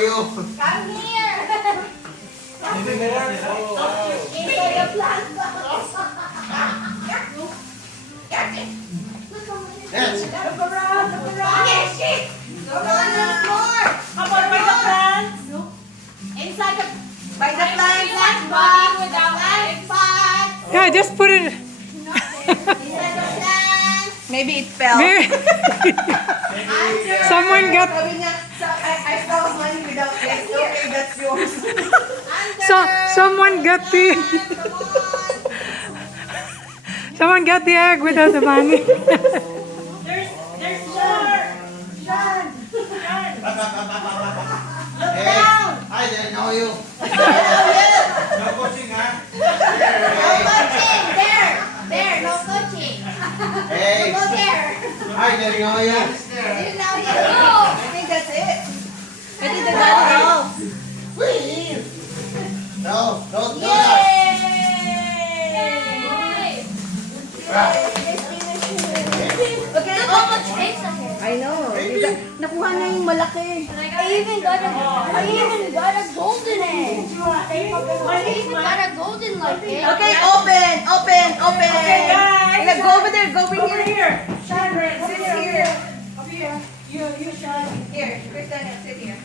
you. Come here. Inside the plant box. Yes. Look around. Yes, shit. Come on the floor. Come on, by the plants. Inside the by the plant Body box. without Plant legs. pot. Yeah, just put it. Inside the plant. Maybe it fell. There. Someone got. Sabi niya, I saw money without this. Okay, that's yours. Someone got the. Someone got the egg without the money. There's more. Sean. Hey, I didn't know you. No coaching, huh? No coaching. There. No coaching. Hey, Go there. I didn't know you. You know you. I think that's it. I think they got it all. Please. No, don't do that. Okay, Look how much cakes are here. I know. Nakuha na yung malaki. I even got a golden egg. I even got a golden like egg. Okay, open. Okay, guys. Like, go over there. Go over Over here. here. Shine, sit here. Up here. You shine. Here, Christina, sit here.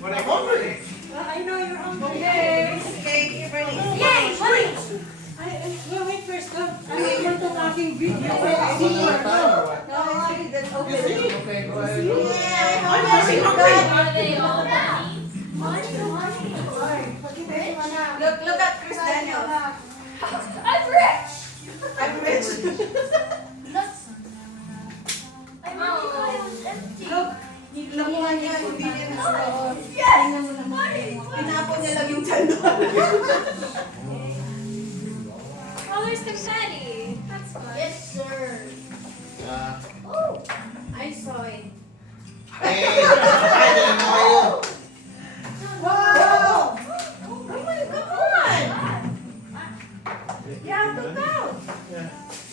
What I'm hungry. I know you're hungry. Okay. Okay, here, Bernice. Yay, money. Wait first. Ano naman itong aking video? No, that's open. Okay, go ahead. Yay, how I'm much you hungry. got? Are they all Money. Look at Chris Daniel. I'm rich. I'm rich. Look. I really thought it was empty. Look, nakuha niya, hindi niya nasuot. Yes. Tingnan mo naman. Money. Pinapon niya lang yung tandaan. Oh, there's confetti. That's fun. Yes, sir. Oh, I saw it. Hey, I didn't know you. Wow! Oh my God. You have to count.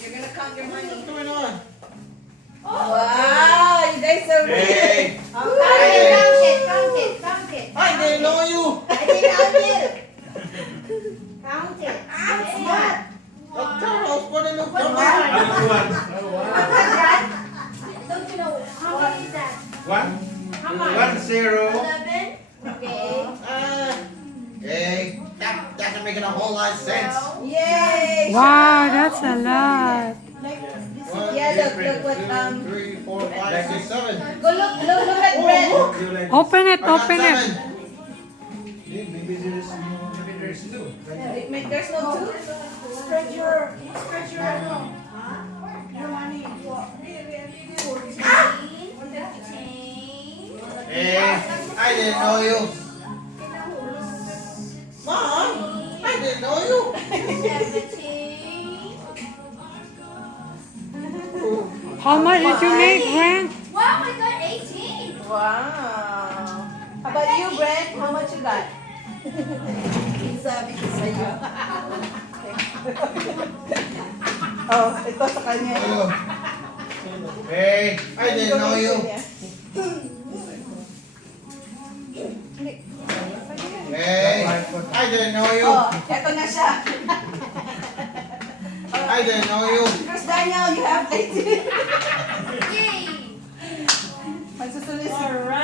You're gonna count your money. What's going on? Wow, you guys are rich. Hey, Count it. I didn't know you. I didn't count it. Count it. What's that? Look, Charles, what a look. What's Come that? on. Don't you know how many is that? One, How much? 1-0. 11. Okay. Hey, that doesn't make a whole lot of sense. Yay! Wow, that's a lot. One, Yeah, two, look what, 3, 4, 5, 6, 7. Go look at Brent. Open it, I got open it. 7. There's no two. Spread your money. 14. 15. Hey, I didn't know you. Mom, I didn't know you. 17. How much did you make, Brent? Wow, I got 18. Wow. How about you, Brent? How much you got? Sabi ko sa'yo. Oh, ito sa kanya. Oh. Hey, I didn't know you. Hey, I didn't know you. Oh, eto na siya. I didn't know you. Chris Daniel, you have 18. Yay. Magsusulis. All right.